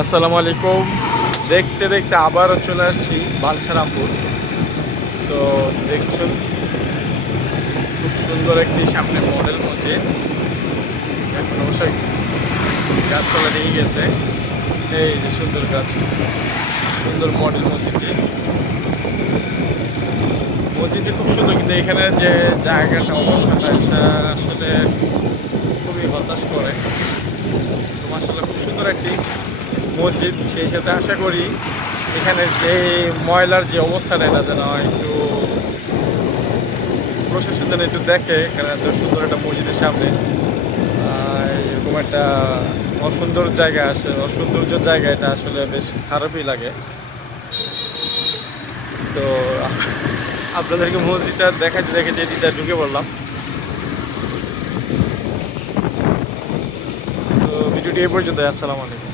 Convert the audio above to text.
আসসালামু আলাইকুম। দেখতে দেখতে আবারও চলে আসছি বাঞ্ছারামপুর। তো দেখছেন খুব সুন্দর একটি সামনে মডেল মসজিদ। এখন অবশ্যই গাছপালা নিয়ে গেছে। এই যে সুন্দর গাছ, সুন্দর মডেল মসজিদটি। মসজিদটি খুব সুন্দর, কিন্তু এখানে যে জায়গাটা অবস্থাটা সেটা আসলে খুবই হতাশ করে। তো মাশাআল্লাহ খুব সুন্দর একটি মসজিদ, সেই সাথে আশা করি এখানের যে ময়লার যে অবস্থাটা এটা যেন একটু প্রশাসন যেন একটু দেখে। এখানে এত সুন্দর একটা মসজিদের সামনে এরকম একটা অসুন্দর জায়গা আসে, অসৌন্দর্য জায়গা, এটা আসলে বেশ খারাপই লাগে। তো আপনাদেরকে মসজিদটা দেখাতে দেখাতে এদিকটা ঢুকে পড়লাম। তো ভিডিওটি এই পর্যন্ত। আসসালামু আলাইকুম।